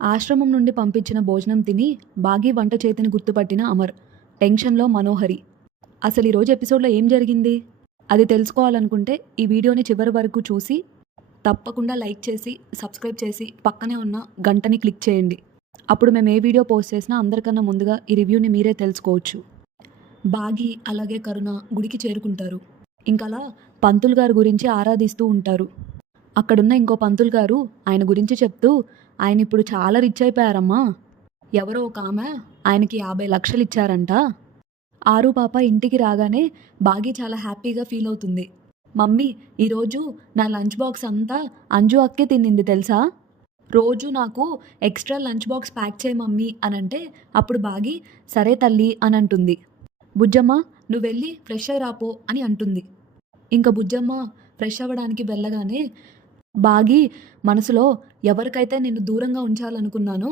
ఆశ్రమం నుండి పంపించిన భోజనం తిని బాగీ వంట చేతిని గుర్తుపట్టిన అమర్. టెన్షన్లో మనోహరి. అసలు ఈరోజు ఎపిసోడ్లో ఏం జరిగింది? అది తెలుసుకోవాలనుకుంటే ఈ వీడియోని చివరి వరకు చూసి తప్పకుండా లైక్ చేసి సబ్స్క్రైబ్ చేసి పక్కనే ఉన్న గంటని క్లిక్ చేయండి. అప్పుడు మేము ఏ వీడియో పోస్ట్ చేసినా అందరికన్నా ముందుగా ఈ రివ్యూని మీరే తెలుసుకోవచ్చు. బాగీ అలాగే కరుణ గుడికి చేరుకుంటారు. ఇంకలా పంతులు గారు గురించి ఆరాధిస్తూ ఉంటారు. అక్కడున్న ఇంకో పంతులు గారు ఆయన గురించి చెప్తూ, ఆయన ఇప్పుడు చాలా రిచ్ అయిపోయారమ్మా. ఎవరో ఒక ఆమె ఆయనకి 50 లక్షలు ఇచ్చారంట. ఆరు పాప ఇంటికి రాగానే బాగీ చాలా హ్యాపీగా ఫీల్ అవుతుంది. మమ్మీ, ఈరోజు నా లంచ్ బాక్స్ అంతా అంజు అక్కే తిన్నింది తెలుసా? రోజు నాకు ఎక్స్ట్రా లంచ్ బాక్స్ ప్యాక్ చేయి మమ్మీ అనంటే అప్పుడు బాగీ సరే తల్లి అని అంటుంది. బుజ్జమ్మ, నువ్వు వెళ్ళి ఫ్రెష్ అయి రాపో అని అంటుంది. ఇంకా బుజ్జమ్మ ఫ్రెష్ అవ్వడానికి వెళ్ళగానే బాగీ మనసులో ఎవరికైతే నిన్ను దూరంగా ఉంచాలనుకున్నానో,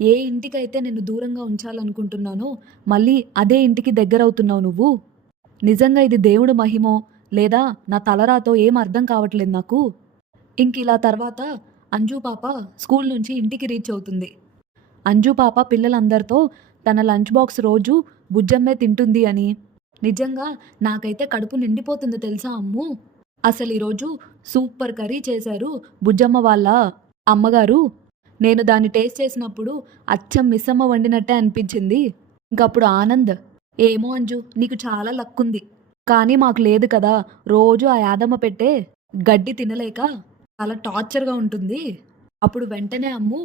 ఏ ఇంటికైతే నిన్ను దూరంగా ఉంచాలనుకుంటున్నానో మళ్ళీ అదే ఇంటికి దగ్గరవుతున్నావు నువ్వు. నిజంగా ఇది దేవుడు మహిమో లేదా నా తలరాతో ఏం అర్థం కావట్లేదు నాకు. ఇంక ఇలా తర్వాత అంజు పాప స్కూల్ నుంచి ఇంటికి రీచ్ అవుతుంది. అంజు పాప పిల్లలందరితో తన లంచ్ బాక్స్ రోజు బుజ్జమ్మే తింటుంది అని, నిజంగా నాకైతే కడుపు నిండిపోతుంది తెలుసా అమ్ము. అసలు ఈరోజు సూపర్ కర్రీ చేశారు బుజ్జమ్మ వాళ్ళ అమ్మగారు. నేను దాన్ని టేస్ట్ చేసినప్పుడు అచ్చం మిస్సమ్మ వండినట్టే అనిపించింది. ఇంకప్పుడు ఆనంద్, ఏమో అంజు నీకు చాలా లక్ ఉంది, కానీ మాకు లేదు కదా, రోజు ఆ యాదమ్మ పెట్టే గడ్డి తినలేక చాలా టార్చర్గా ఉంటుంది. అప్పుడు వెంటనే అమ్ము,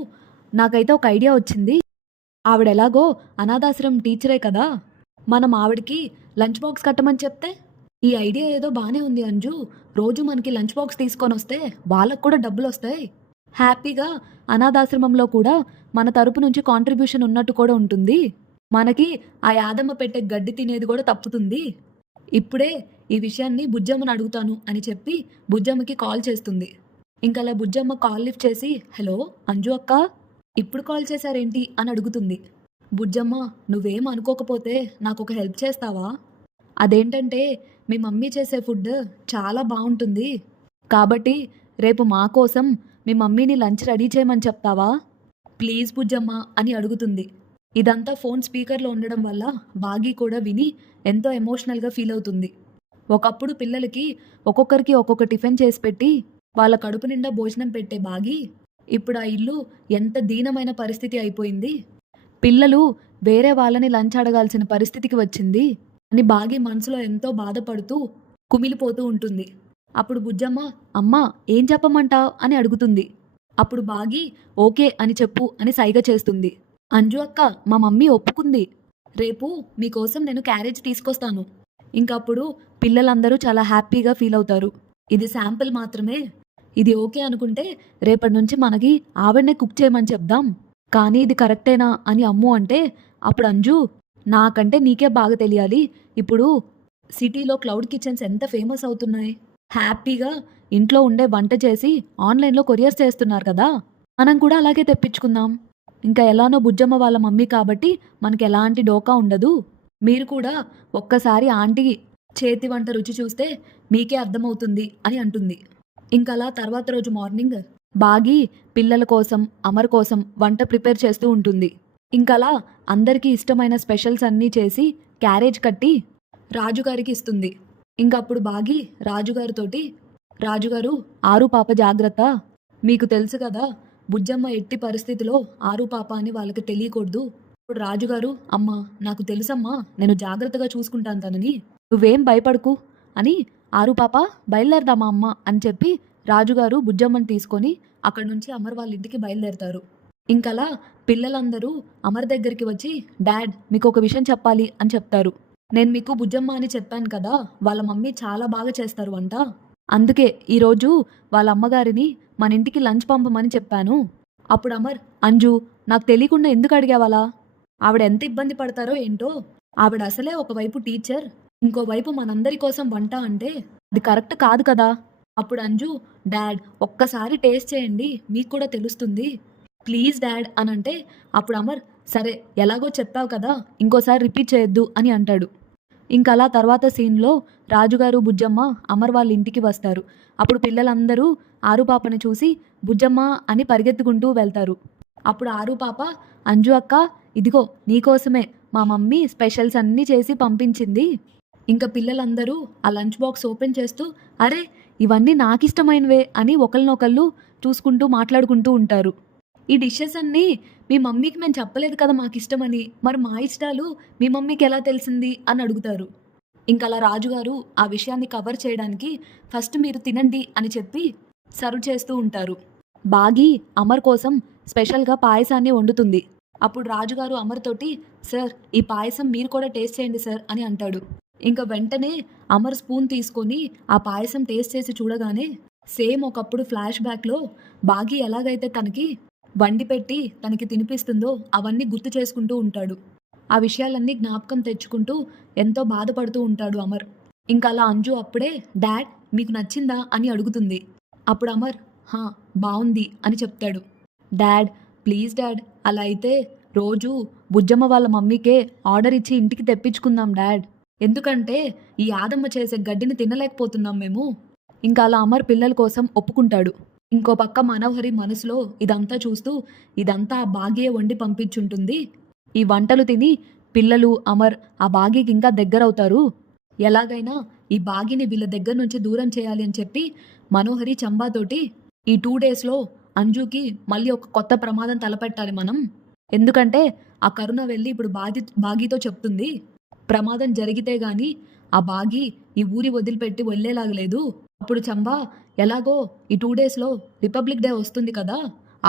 నాకైతే ఒక ఐడియా వచ్చింది. ఆవిడ ఎలాగో అనాథాశ్రమం టీచరే కదా, మనం ఆవిడకి లంచ్ బాక్స్ కట్టమని చెప్తే. ఈ ఐడియా ఏదో బాగానే ఉంది అంజు. రోజు మనకి లంచ్ బాక్స్ తీసుకొని వస్తే వాళ్ళకు కూడా డబ్బులు వస్తాయి. హ్యాపీగా అనాథాశ్రమంలో కూడా మన తరపు నుంచి కాంట్రిబ్యూషన్ ఉన్నట్టు కూడా ఉంటుంది. మనకి ఆ యాదమ్మ పెట్టే గడ్డి తినేది కూడా తప్పుతుంది. ఇప్పుడే ఈ విషయాన్ని బుజ్జమ్మని అడుగుతాను అని చెప్పి బుజ్జమ్మకి కాల్ చేస్తుంది. ఇంకలా బుజ్జమ్మ కాల్ లిఫ్ట్ చేసి, హలో అంజు అక్క, ఇప్పుడు కాల్ చేశారేంటి అని అడుగుతుంది. బుజ్జమ్మ, నువ్వేం అనుకోకపోతే నాకు ఒక హెల్ప్ చేస్తావా? అదేంటంటే మీ మమ్మీ చేసే ఫుడ్ చాలా బాగుంటుంది కాబట్టి రేపు మా కోసం మీ మమ్మీని లంచ్ రెడీ చేయమని చెప్తావా ప్లీజ్ బుజ్జమ్మ అని అడుగుతుంది. ఇదంతా ఫోన్ స్పీకర్లో ఉండడం వల్ల బాగీ కూడా విని ఎంతో ఎమోషనల్గా ఫీల్ అవుతుంది. ఒకప్పుడు పిల్లలకి ఒక్కొక్కరికి ఒక్కొక్క టిఫిన్ చేసి పెట్టి వాళ్ళ కడుపు నిండా భోజనం పెట్టే బాగీ ఇప్పుడు ఆ ఇల్లు ఎంత దీనమైన పరిస్థితి అయిపోయింది. పిల్లలు వేరే వాళ్ళని లంచ్ అడగాల్సిన పరిస్థితికి వచ్చింది అని బాగీ మనసులో ఎంతో బాధపడుతూ కుమిలిపోతూ ఉంటుంది. అప్పుడు బుజ్జమ్మ, అమ్మా ఏం చెప్పమంటావ్ అని అడుగుతుంది. అప్పుడు బాగీ ఓకే అని చెప్పు అని సైగ చేస్తుంది. అంజు అక్క, మా మమ్మీ ఒప్పుకుంది, రేపు మీకోసం నేను క్యారేజ్ తీసుకొస్తాను. ఇంకప్పుడు పిల్లలందరూ చాలా హ్యాపీగా ఫీల్ అవుతారు. ఇది శాంపిల్ మాత్రమే, ఇది ఓకే అనుకుంటే రేపటి నుంచి మనకి ఆవిడనే కుక్ చేయమని చెప్దాం. కానీ ఇది కరెక్టేనా అని అమ్ము అంటే అప్పుడు అంజు, నాకంటే నీకే బాగా తెలియాలి, ఇప్పుడు సిటీలో క్లౌడ్ కిచెన్స్ ఎంత ఫేమస్ అవుతున్నాయి. హ్యాపీగా ఇంట్లో ఉండే వంట చేసి ఆన్లైన్లో కొరియర్స్ చేస్తున్నారు కదా, మనం కూడా అలాగే తెప్పించుకుందాం. ఇంకా ఎలానో బుజ్జమ్మ వాళ్ళ మమ్మీ కాబట్టి మనకి ఎలాంటి డోకా ఉండదు. మీరు కూడా ఒక్కసారి ఆంటీ చేతి వంట రుచి చూస్తే మీకే అర్థమవుతుంది అని అంటుంది. ఇంకలా తర్వాత రోజు మార్నింగ్ బాగీ పిల్లల కోసం అమర్ కోసం వంట ప్రిపేర్ చేస్తూ ఉంటుంది. ఇంకలా అందరికీ ఇష్టమైన స్పెషల్స్ అన్నీ చేసి క్యారేజ్ కట్టి రాజుగారికి ఇస్తుంది. ఇంకప్పుడు బాగీ రాజుగారితోటి, రాజుగారు ఆరు పాప జాగ్రత్త, మీకు తెలుసు కదా బుజ్జమ్మ ఎట్టి పరిస్థితిలో ఆరు పాప అని వాళ్ళకి తెలియకూడదు. ఇప్పుడు రాజుగారు, అమ్మ నాకు తెలుసమ్మా, నేను జాగ్రత్తగా చూసుకుంటాను తనని, నువ్వేం భయపడకు అని, ఆరు పాప బయలుదేరదామా అమ్మ అని చెప్పి రాజుగారు బుజ్జమ్మని తీసుకొని అక్కడి నుంచి అమర్ వాళ్ళ ఇంటికి బయలుదేరతారు. ఇంకలా పిల్లలందరూ అమర్ దగ్గరికి వచ్చి, డాడ్ మీకు ఒక విషయం చెప్పాలి అని చెప్తారు. నేను మీకు బుజ్జమ్మ అని చెప్పాను కదా, వాళ్ళ మమ్మీ చాలా బాగా చేస్తారు వంట, అందుకే ఈరోజు వాళ్ళ అమ్మగారిని మన ఇంటికి లంచ్ పంపమని చెప్పాను. అప్పుడు అమర్, అంజు నాకు తెలియకుండా ఎందుకు అడిగావాలా? ఆవిడ ఎంత ఇబ్బంది పడతారో ఏంటో, ఆవిడ అసలే ఒకవైపు టీచర్, ఇంకోవైపు మనందరి కోసం వంట అంటే అది కరెక్ట్ కాదు కదా. అప్పుడు అంజు, డాడ్ ఒక్కసారి టేస్ట్ చేయండి మీకు కూడా తెలుస్తుంది ప్లీజ్ డాడ్ అని అంటే అప్పుడు అమర్, సరే ఎలాగో చెప్పావు కదా ఇంకోసారి రిపీట్ చేయొద్దు అని అంటాడు. ఇంకలా తర్వాత సీన్లో రాజుగారు బుజ్జమ్మ అమర్ వాళ్ళ ఇంటికి వస్తారు. అప్పుడు పిల్లలందరూ ఆరు పాపని చూసి బుజ్జమ్మ అని పరిగెత్తుకుంటూ వెళ్తారు. అప్పుడు ఆరు పాప, అంజు అక్క ఇదిగో నీకోసమే మా మమ్మీ స్పెషల్స్ అన్నీ చేసి పంపించింది. ఇంకా పిల్లలందరూ ఆ లంచ్ బాక్స్ ఓపెన్ చేస్తూ, అరే ఇవన్నీ నాకిష్టమైనవే అని ఒకరినొకళ్ళు చూసుకుంటూ మాట్లాడుకుంటూ ఉంటారు. ఈ డిషెస్ అన్నీ మీ మమ్మీకి మేము చెప్పలేదు కదా మాకిష్టమని, మరి మా ఇష్టాలు మీ మమ్మీకి ఎలా తెలిసింది అని అడుగుతారు. ఇంకా అలా రాజుగారు ఆ విషయాన్ని కవర్ చేయడానికి ఫస్ట్ మీరు తినండి అని చెప్పి సర్వ్ చేస్తూ ఉంటారు. బాగి అమర్ కోసం స్పెషల్గా పాయసాన్ని వండుతుంది. అప్పుడు రాజుగారు అమర్ తోటి, సార్ ఈ పాయసం మీరు కూడా టేస్ట్ చేయండి సార్ అని అంటాడు. ఇంకా వెంటనే అమర్ స్పూన్ తీసుకొని ఆ పాయసం టేస్ట్ చేసి చూడగానే సేమ్ ఒకప్పుడు ఫ్లాష్ బ్యాక్లో బాగి ఎలాగైతే తనకి వండి పెట్టి తనకి తినిపిస్తుందో అవన్నీ గుర్తు చేసుకుంటూ ఉంటాడు. ఆ విషయాలన్నీ జ్ఞాపకం తెచ్చుకుంటూ ఎంతో బాధపడుతూ ఉంటాడు అమర్. ఇంకా అలా అంజు అప్పుడే డాడ్ మీకు నచ్చిందా అని అడుగుతుంది. అప్పుడు అమర్ హా బాగుంది అని చెప్తాడు. డాడ్ ప్లీజ్ డాడ్ అలా అయితే రోజు బుజ్జమ్మ వాళ్ళ మమ్మీకే ఆర్డర్ ఇచ్చి ఇంటికి తెప్పించుకుందాం డాడ్, ఎందుకంటే ఈ ఆదమ్మ చేసే గడ్డిని తినలేకపోతున్నాం మేము. ఇంకా అలా అమర్ పిల్లల కోసం ఒప్పుకుంటాడు. ఇంకో పక్క మనోహరి మనసులో ఇదంతా చూస్తూ ఇదంతా ఆ భాగ్యే వండి పంపించుంటుంది, ఈ వంటలు తిని పిల్లలు అమర్ ఆ భాగ్యకి ఇంకా దగ్గరవుతారు, ఎలాగైనా ఈ భాగ్యని వీళ్ళ దగ్గర నుంచి దూరం చేయాలి అని చెప్పి మనోహరి చంబాతోటి ఈ 2 డేస్లో అంజుకి మళ్ళీ ఒక కొత్త ప్రమాదం తలపెట్టాలి మనం, ఎందుకంటే ఆ కరుణ వెళ్ళి ఇప్పుడు భాగీతో చెప్తుంది ప్రమాదం జరిగితే గాని ఆ భాగి ఈ ఊరి వదిలిపెట్టి వెళ్ళేలాగలేదు. అప్పుడు చంబా ఎలాగో ఈ 2 డేస్లో రిపబ్లిక్ డే వస్తుంది కదా,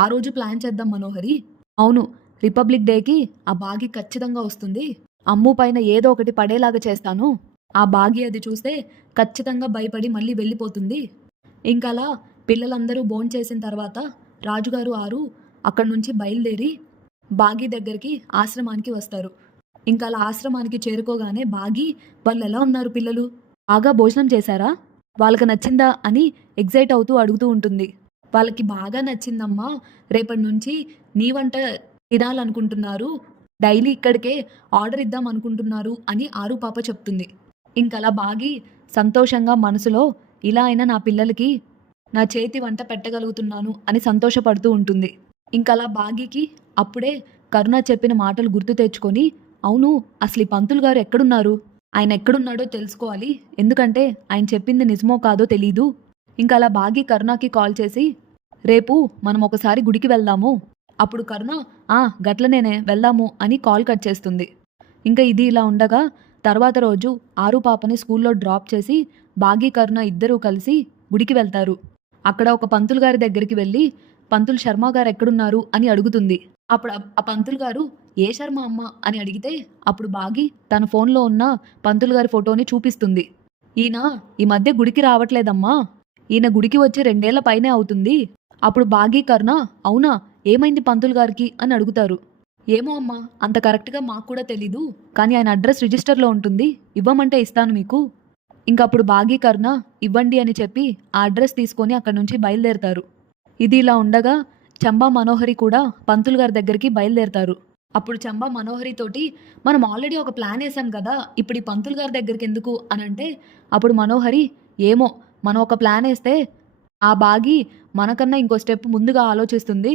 ఆ రోజు ప్లాన్ చేద్దాం మనోహరి. అవును రిపబ్లిక్ డేకి ఆ భాగి ఖచ్చితంగా వస్తుంది, అమ్ము పైన ఏదో ఒకటి పడేలాగా చేస్తాను, ఆ భాగి అది చూస్తే ఖచ్చితంగా భయపడి మళ్ళీ వెళ్ళిపోతుంది. ఇంకా అలా పిల్లలందరూ భోంచేసిన తర్వాత రాజుగారు ఆరు అక్కడి నుంచి బయలుదేరి భాగి దగ్గరికి ఆశ్రమానికి వస్తారు. ఇంకా అలా ఆశ్రమానికి చేరుకోగానే భాగి వాళ్ళు ఎలా ఉన్నారు పిల్లలు, బాగా భోజనం చేశారా, వాళ్ళకి నచ్చిందా అని ఎగ్జైట్ అవుతూ అడుగుతూ ఉంటుంది. వాళ్ళకి బాగా నచ్చిందమ్మా, రేపటి నుంచి నీ వంట తినాలనుకుంటున్నారు, డైలీ ఇక్కడికే ఆర్డర్ ఇద్దాం అనుకుంటున్నారు అని ఆరు పాప చెప్తుంది. ఇంకలా భాగి సంతోషంగా మనసులో ఇలా అయినా నా పిల్లలకి నా చేతి వంట పెట్టగలుగుతున్నాను అని సంతోషపడుతూ ఉంటుంది. ఇంకలా భాగికి అప్పుడే కరుణ చెప్పిన మాటలు గుర్తు తెచ్చుకొని, అవును అసలు ఈ పంతులు గారు ఎక్కడున్నారు, ఆయన ఎక్కడున్నాడో తెలుసుకోవాలి, ఎందుకంటే ఆయన చెప్పింది నిజమో కాదో తెలీదు. ఇంకా అలా భాగి కరుణకి కాల్ చేసి రేపు మనం ఒకసారి గుడికి వెళ్దాము, అప్పుడు కరుణ గట్లనేనే వెళ్దాము అని కాల్ కట్ చేస్తుంది. ఇంకా ఇది ఇలా ఉండగా తర్వాత రోజు ఆరు పాపని స్కూల్లో డ్రాప్ చేసి భాగి కరుణ ఇద్దరూ కలిసి గుడికి వెళ్తారు. అక్కడ ఒక పంతులు గారి దగ్గరికి వెళ్ళి పంతులు శర్మ గారు ఎక్కడున్నారు అని అడుగుతుంది. అప్పుడు ఆ పంతులు గారు ఏ శర్మ అమ్మ అని అడిగితే అప్పుడు భాగి తన ఫోన్లో ఉన్న పంతులు గారి ఫోటోని చూపిస్తుంది. ఈయన ఈ మధ్య గుడికి రావట్లేదమ్మా, ఈయన గుడికి వచ్చి 2 ఏళ్ల పైనే అవుతుంది. అప్పుడు భాగి కరుణ అవునా ఏమైంది పంతులు గారికి అని అడుగుతారు. ఏమో అమ్మా అంత కరెక్ట్గా మాకు కూడా తెలీదు, కానీ ఆయన అడ్రస్ రిజిస్టర్లో ఉంటుంది, ఇవ్వమంటే ఇస్తాను మీకు. ఇంకప్పుడు భాగి కరుణ ఇవ్వండి అని చెప్పి ఆ అడ్రస్ తీసుకొని అక్కడి నుంచి బయలుదేరతారు. ఇది ఇలా ఉండగా చంబా మనోహరి కూడా పంతులు గారి దగ్గరికి బయలుదేరతారు. అప్పుడు చంబా మనోహరి తోటి మనం ఆల్రెడీ ఒక ప్లాన్ వేసాం కదా, ఇప్పుడు ఈ పంతులు గారి దగ్గరికి ఎందుకు అని అంటే అప్పుడు మనోహరి ఏమో మనం ఒక ప్లాన్ వేస్తే ఆ భాగి మనకన్నా ఇంకో స్టెప్ ముందుగా ఆలోచిస్తుంది,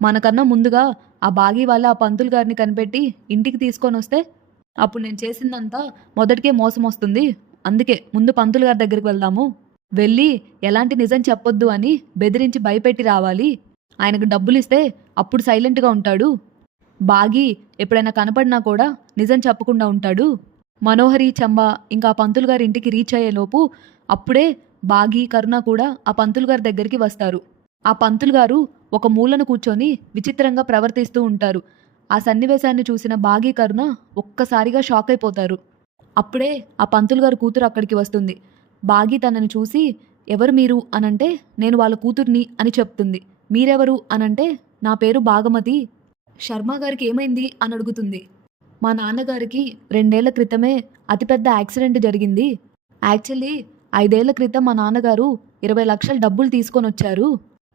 మనకన్నా ముందుగా ఆ భాగి వాళ్ళ ఆ పంతులు గారిని కనిపెట్టి ఇంటికి తీసుకొని వస్తే అప్పుడు నేను చేసిందంతా మొదటికే మోసం వస్తుంది, అందుకే ముందు పంతులు గారి దగ్గరికి వెళ్దాము, వెళ్ళి ఎలాంటి నిజం చెప్పొద్దు అని బెదిరించి భయపెట్టి రావాలి, ఆయనకు డబ్బులు ఇస్తే అప్పుడు సైలెంట్గా ఉంటాడు, భాగి ఎప్పుడైనా కనపడినా కూడా నిజం చెప్పకుండా ఉంటాడు. మనోహరి చంబా ఇంకా ఆ పంతులు గారి ఇంటికి రీచ్ అయ్యేలోపు అప్పుడే భాగి కరుణ కూడా ఆ పంతులు గారి దగ్గరికి వస్తారు. ఆ పంతులు గారు ఒక మూలను కూర్చొని విచిత్రంగా ప్రవర్తిస్తూ ఉంటారు. ఆ సన్నివేశాన్ని చూసిన భాగి కరుణ ఒక్కసారిగా షాక్ అయిపోతారు. అప్పుడే ఆ పంతులు గారి కూతురు అక్కడికి వస్తుంది. భాగి తనని చూసి ఎవరు మీరు అనంటే నేను వాళ్ళ కూతుర్ని అని చెప్తుంది. మీరెవరు అనంటే నా పేరు భాగమతి, శర్మ గారికి ఏమైంది అని అడుగుతుంది. మా నాన్నగారికి 2 ఏళ్ల క్రితమే అతిపెద్ద యాక్సిడెంట్ జరిగింది, యాక్చువల్లీ 5 ఏళ్ల క్రితం మా నాన్నగారు 20 లక్షల డబ్బులు తీసుకొని వచ్చారు,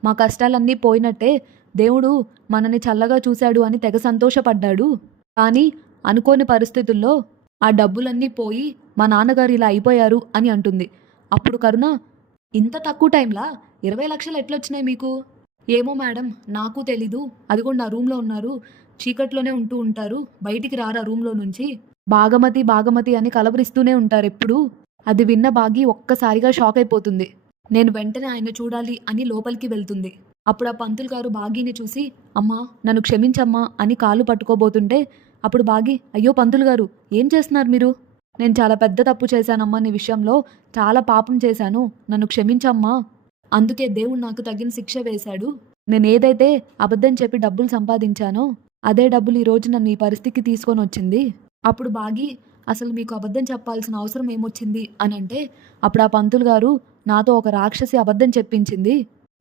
మా కష్టాలన్నీ పోయినట్టే దేవుడు మనని చల్లగా చూశాడు అని తెగ సంతోషపడ్డాడు, కానీ అనుకోని పరిస్థితుల్లో ఆ డబ్బులన్నీ పోయి మా నాన్నగారు ఇలా అయిపోయారు అని అంటుంది. అప్పుడు కరుణ ఇంత తక్కువ టైంలా 20 లక్షలు ఎట్లొచ్చినాయి మీకు, ఏమో మేడం, నాకు తెలీదు. అదిగోండి నా రూమ్‌లో ఉన్నారు. చీకట్లోనే ఉంటూ ఉంటారు. బయటికి రారా రూమ్‌లో నుంచి. భాగమతి, భాగమతి అని కలవరిస్తూనే ఉంటారెప్పుడూ. అది విన్న భాగి ఒక్కసారిగా షాక్ అయిపోతుంది. నేను వెంటనే ఆయన్ని చూడాలి అని లోపలికి వెళ్తుంది. అప్పుడు ఆ పంతులు గారు భాగీని చూసి, అమ్మా నన్ను క్షమించమ్మా అని కాళ్ళు పట్టుకోబోతుంటే, అప్పుడు భాగి, అయ్యో పంతులు గారు ఏం చేస్తున్నారు మీరు? నేను చాలా పెద్ద తప్పు చేశానమ్మా నీ విషయంలో. చాలా పాపం చేశాను. నన్ను క్షమించమ్మా. అందుకే దేవుడు నాకు తగిన శిక్ష వేశాడు. నేనేదైతే అబద్ధం చెప్పి డబ్బులు సంపాదించానో, అదే డబ్బులు ఈరోజు నన్ను ఈ పరిస్థితికి తీసుకొని వచ్చింది. అప్పుడు భాగి, అసలు మీకు అబద్ధం చెప్పాల్సిన అవసరం ఏమొచ్చింది అని అంటే, అప్పుడు ఆ పంతులు గారు, నాతో ఒక రాక్షసి అబద్ధం చెప్పించింది.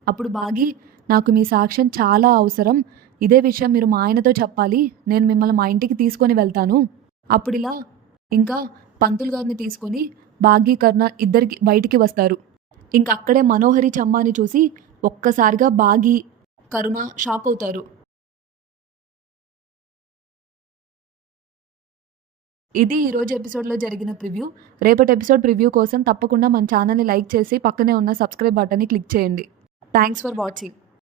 అప్పుడు భాగి, నాకు మీ సాక్ష్యం చాలా అవసరం. ఇదే విషయం మీరు మా ఆయనతో చెప్పాలి. నేను మిమ్మల్ని మా ఇంటికి తీసుకొని వెళ్తాను. అప్పుడిలా ఇంకా పంతులు గారిని తీసుకొని భాగి, కరుణ ఇద్దరికి బయటికి వస్తారు. ఇంక అక్కడే మనోహరి చమ్మాని చూసి ఒక్కసారిగా భాగి, కరుణ షాక్ అవుతారు. ఇది ఈరోజు ఎపిసోడ్లో జరిగిన ప్రివ్యూ. రేపటి ఎపిసోడ్ ప్రివ్యూ కోసం తప్పకుండా మన ఛానల్ని లైక్ చేసి పక్కనే ఉన్న సబ్స్క్రైబ్ బటన్ని క్లిక్ చేయండి. Thanks for watching.